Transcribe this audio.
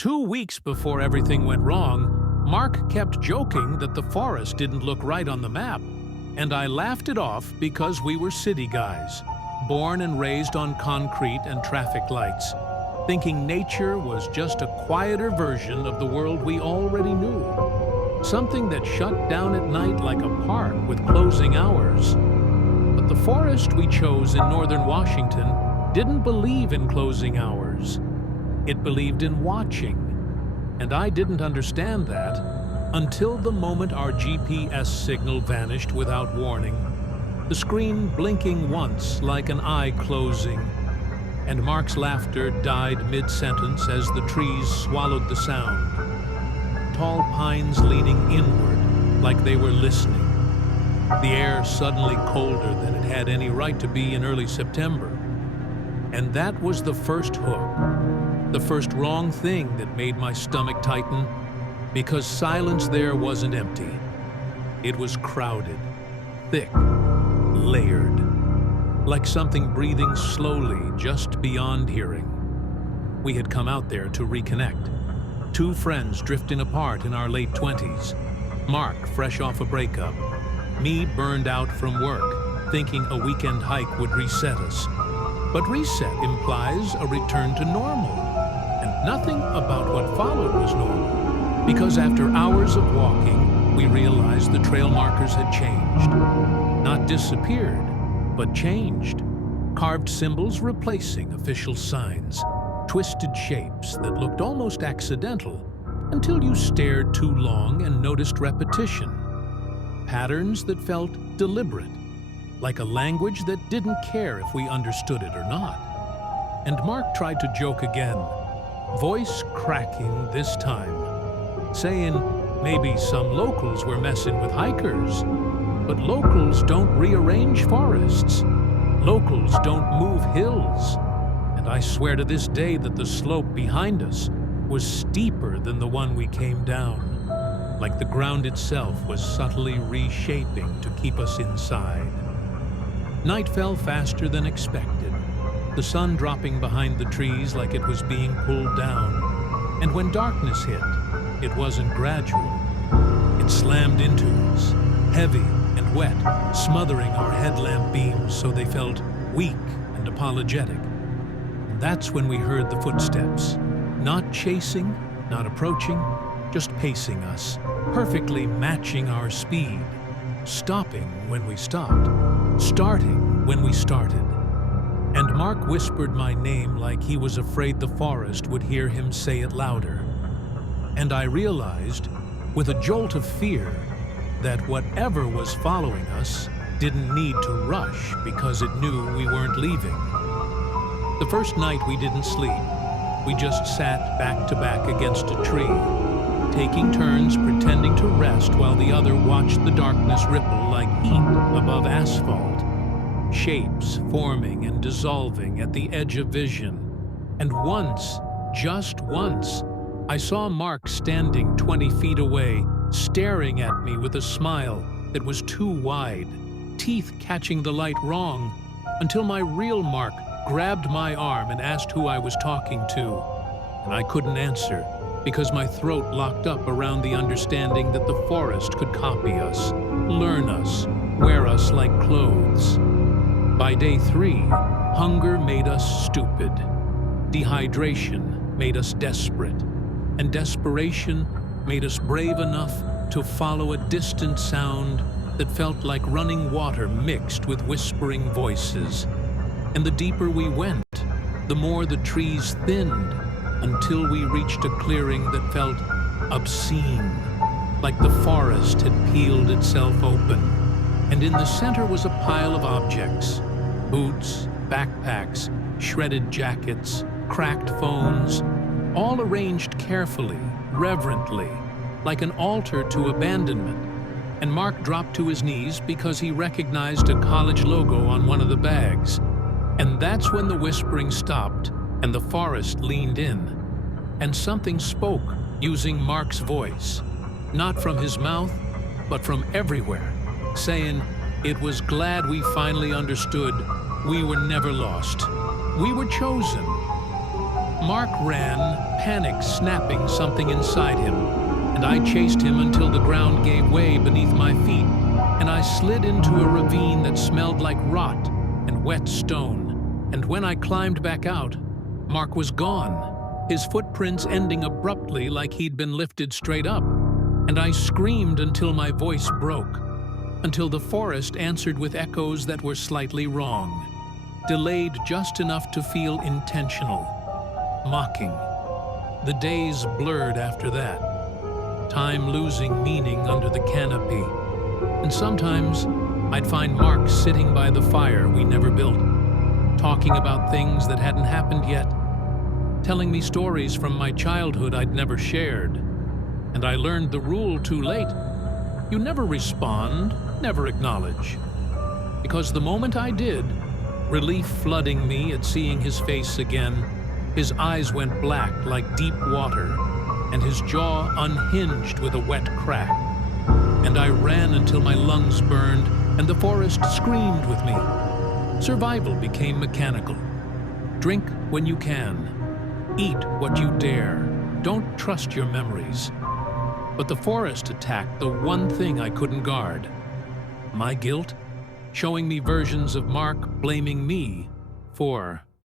2 weeks before everything went wrong, Mark kept joking that the forest didn't look right on the map, and I laughed it off because we were city guys, born and raised on concrete and traffic lights, thinking nature was just a quieter version of the world we already knew. Something that shut down at night like a park with closing hours. But the forest we chose in northern Washington didn't believe in closing hours. It believed in watching. And I didn't understand that until the moment our GPS signal vanished without warning, the screen blinking once like an eye closing, and Mark's laughter died mid-sentence as the trees swallowed the sound. Tall pines leaning inward like they were listening. The air suddenly colder than it had any right to be in early September. And that was the first hook, the first wrong thing that made my stomach tighten, because silence there wasn't empty. It was crowded, thick, layered, like something breathing slowly just beyond hearing. We had come out there to reconnect. Two friends drifting apart in our late 20s. Mark, fresh off a breakup. Me, burned out from work, thinking a weekend hike would reset us. But reset implies a return to normal. And nothing about what followed was normal. Because after hours of walking, we realized the trail markers had changed. Not disappeared, but changed. Carved symbols replacing official signs. Twisted shapes that looked almost accidental until you stared too long and noticed repetition. Patterns that felt deliberate, like a language that didn't care if we understood it or not. And Mark tried to joke again, voice cracking this time, saying maybe some locals were messing with hikers, but locals don't rearrange forests. Locals don't move hills. And I swear to this day that the slope behind us was steeper than the one we came down, like the ground itself was subtly reshaping to keep us inside. Night fell faster than expected, the sun dropping behind the trees like it was being pulled down. And when darkness hit, it wasn't gradual. It slammed into us, heavy and wet, smothering our headlamp beams so they felt weak and apologetic. That's when we heard the footsteps, not chasing, not approaching, just pacing us, perfectly matching our speed, stopping when we stopped, starting when we started. And Mark whispered my name like he was afraid the forest would hear him say it louder. And I realized, with a jolt of fear, that whatever was following us didn't need to rush because it knew we weren't leaving. The first night we didn't sleep. We just sat back to back against a tree, taking turns pretending to rest while the other watched the darkness ripple like heat above asphalt, shapes forming and dissolving at the edge of vision. And once, just once, I saw Mark standing 20 feet away, staring at me with a smile that was too wide, teeth catching the light wrong, until my real Mark grabbed my arm and asked who I was talking to. And I couldn't answer because my throat locked up around the understanding that the forest could copy us, learn us, wear us like clothes. By day 3, hunger made us stupid. Dehydration made us desperate. And desperation made us brave enough to follow a distant sound that felt like running water mixed with whispering voices. And the deeper we went, the more the trees thinned, until we reached a clearing that felt obscene, like the forest had peeled itself open. And in the center was a pile of objects: boots, backpacks, shredded jackets, cracked phones, all arranged carefully, reverently, like an altar to abandonment. And Mark dropped to his knees because he recognized a college logo on one of the bags. And that's when the whispering stopped and the forest leaned in. And something spoke using Mark's voice, not from his mouth, but from everywhere, saying it was glad we finally understood we were never lost. We were chosen. Mark ran, panic snapping something inside him, and I chased him until the ground gave way beneath my feet, and I slid into a ravine that smelled like rot and wet stone. And when I climbed back out, Mark was gone, his footprints ending abruptly like he'd been lifted straight up. And I screamed until my voice broke, until the forest answered with echoes that were slightly wrong, delayed just enough to feel intentional, mocking. The days blurred after that, time losing meaning under the canopy. And sometimes I'd find Mark sitting by the fire we never built, talking about things that hadn't happened yet, telling me stories from my childhood I'd never shared. And I learned the rule too late. You never respond, never acknowledge. Because the moment I did, relief flooding me at seeing his face again, his eyes went black like deep water, and his jaw unhinged with a wet crack. And I ran until my lungs burned, and the forest screamed with me. Survival became mechanical. Drink when you can. Eat what you dare. Don't trust your memories. But the forest attacked the one thing I couldn't guard. My guilt, showing me versions of Mark blaming me for